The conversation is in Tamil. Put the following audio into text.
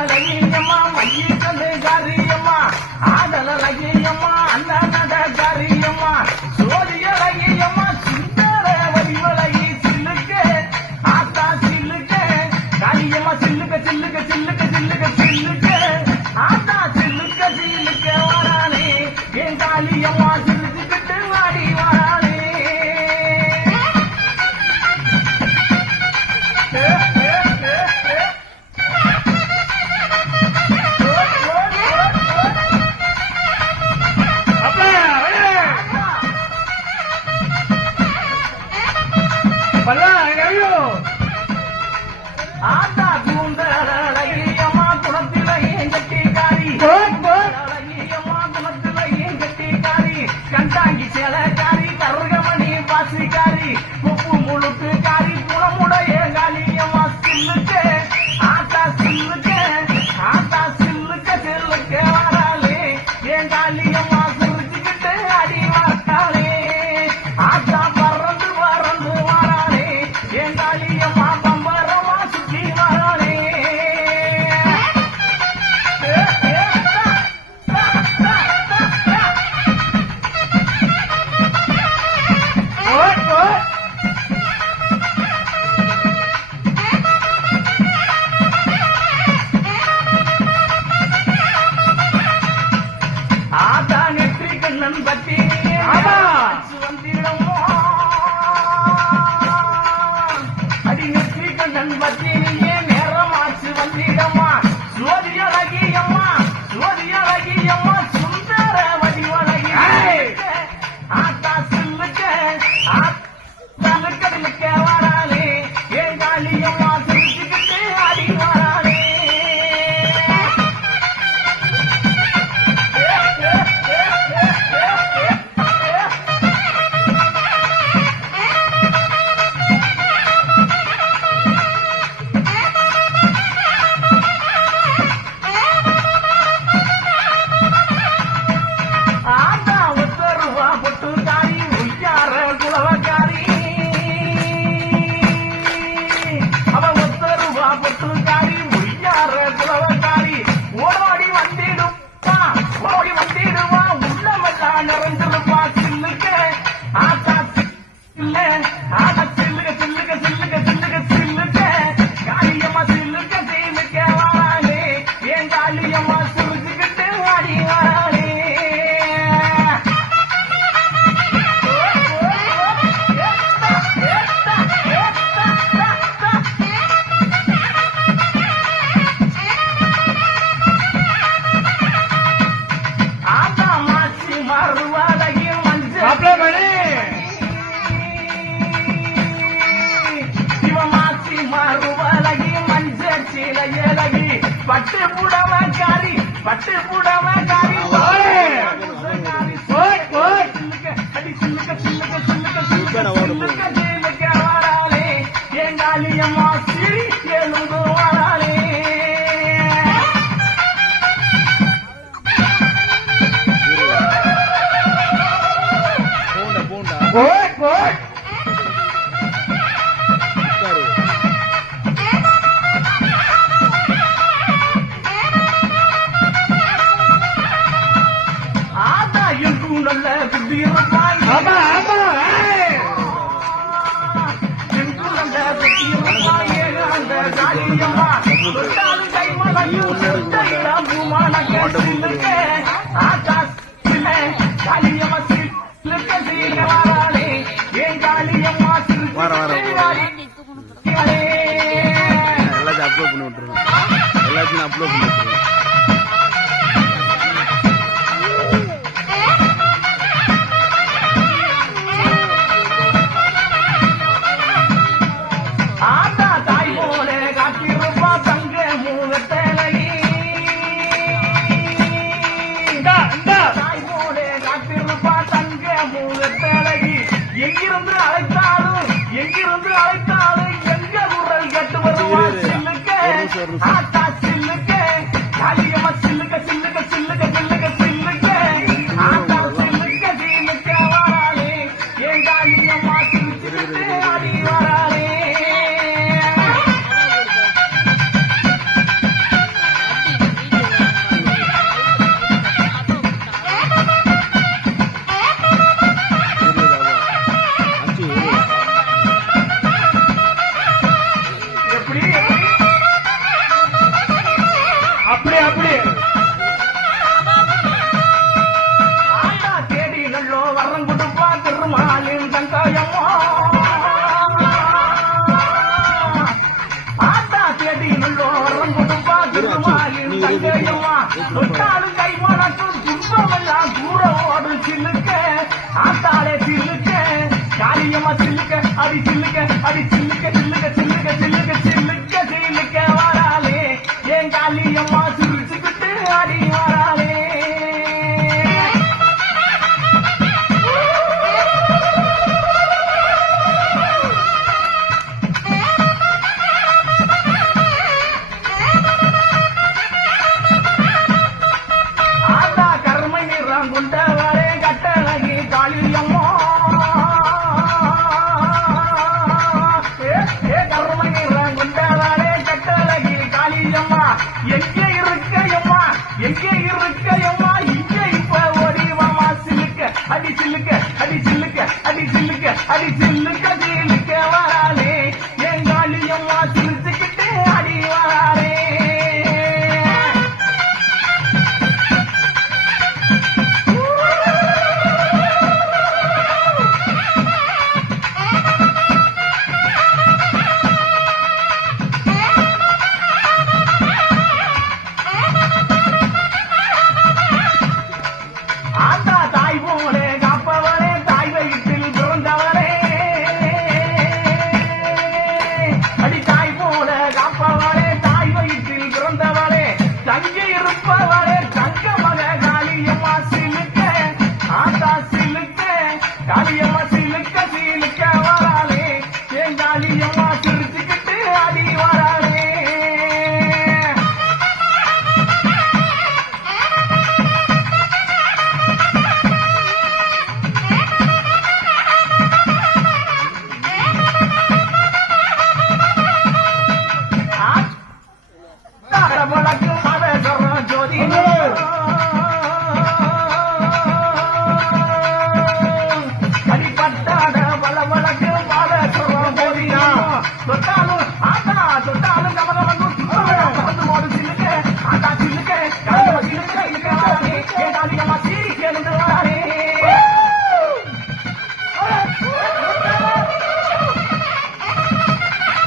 அழகியம்மா மையி கண்ணு காரியம்மா ஆடல் அழகியம்மா அண்ணன் காரியம்மா சோதி அழகியம்மா சுந்தர வடிவழகி சில்லுக்கு ஆத்தா சில்லுக்கு காரியம்மா சில்லுக்கு சில்லுக்கு சில்லுக்கு சில்லுக்கு சில்லுக்கு ஆத்தா சில்லுக்கு சில்லுக்கு வரானே என் காளியம்மா சில்லுக்கிட்டு வாடி வரானே. ஆத்தா கூந்தல் அழகியம்மா குணத்தில ஏன் கட்டிக்காரி அழகியம்மா குணத்தில ஏன் கட்டிக்காரி கண்டாங்கி சேலக்காரி கருகமணி பாசிக்காரி உப்பு முழுக்கு காரி குணமுடைய காளியம்மா சில்லுக்கு ஆத்தா சில்லுக்கு ஆத்தா சில்லுக்கு சில்லுக்கு வராளே என் காளியம்மா சிரிச்சுக்கிட்டு அடி வாட்டாளே ஆத்தா பறந்து பறந்து வராளே என் காளியம்மா பம்பரமா சுத்தி வராளே. ஆத்தா நெற்றி கண்ணன் பத்தி வந்திடமோ அடி நெற்றி கண்ணன் பத்தி நேரமாச்சு வந்திடம்மா சோதி அழகியம்மா சோதி அழகியம்மா சுந்தர வடிவழகி ஆத்தா சில்லுக்கு ஆத்தாலுக்க வராளே என் காளியம்மா சிரிச்சுக்கிட்டு அடி வராளே. ஆத்தா ஒத்தருவா பொட்டுக்காரி உய்யார குலவக்காரி அவ ஒத்தருவா பொட்டுக்காரி உய்யார குலவக்காரி ஓடோடி வந்திடுவா ஓடி வந்திடுவா உள்ளமெல்லாம் நிறைஞ்சிருப்பா சில்லுக்கு ஆத்தா சில்லு ஆத்தா சில்லுக்கு சில்லுக்கு சில்லுக்கு சில்லுக்கு சில்லுக்கு காளியம்மா சில்லுக்கு சில்லுக்கு வராளே என் காளியம்மா சுருச்சுக்கிட்டு ஆடி வராளே. ஆத்தா மாச்சி மறுவழகி மஞ்சள் சிவமாச்சி மறுவழகி மஞ்சள் சீலையழகி பட்டு புடவக்காரி பட்டு புடவக்காரி அடி சில்லுக்க சில்லுக்க சில்லுக்க சில்லுக்க சில்லுக்க வராளே என் காளியம்மா சிரி எழுந்து வராளே. ஆத்தா எங்கும் நல்ல புத்தி இருப்பாய் எங்கும் நல்ல புத்தி இருப்பாய் அந்த காளியம்மா தொட்டாலும் கைமலையும் தொட்டையிடம் பூமானக்க சில்லுக்கு ஆத்தா சில்ல காளியம்மா சில்லுக்கு சீக்க வராளே என் காளியம்மா எல்லாத்தையும் அப்லோட் பண்ணி விட்டுருவேன் எல்லாத்தையும் அப்லோட் பண்ணி விட்டுருவேன். ஆத்தா தாய் போல காட்டிருப்பா தங்க மூவத்தலகி தாய் போல காட்டிருப்பா தங்க மூவத்தலகி எங்கிருந்து அழைத்தாலும் எங்க குரல் கட்டு வருவா சில்லுக்கு ஆத்தா சில்லுக்கு திருமாலின் தங்கையம்மா தொட்டாலும் கை வணக்கும் துன்பமெல்லாம் தூர ஓடு சில்லுக்க ஆத்தாலே சில்லுக்க காளியம்மா சில்லுக்க அடி சில்லுக்க அடி சில்லுக்க சில்லுக்க சில்லுக்க சில்லுக்க சில்லுக்க சில்லுக்க வராலே என் காளியம்மா சிரிச்சுக்கிட்டு அடி வராலே குண்டவரே கட்டழகி காளியம்மா கருமணிற குண்டவரே கட்டழகி காளியம்மா எங்கே இருக்கையம்மா எங்கே இருக்கையம்மா இங்கே இப்ப ஓடிவமா சில்லுக்க அடி சில்லுக்க அடி சில்லுக்க அடி சில்லுக்க அடி சில்லுக்க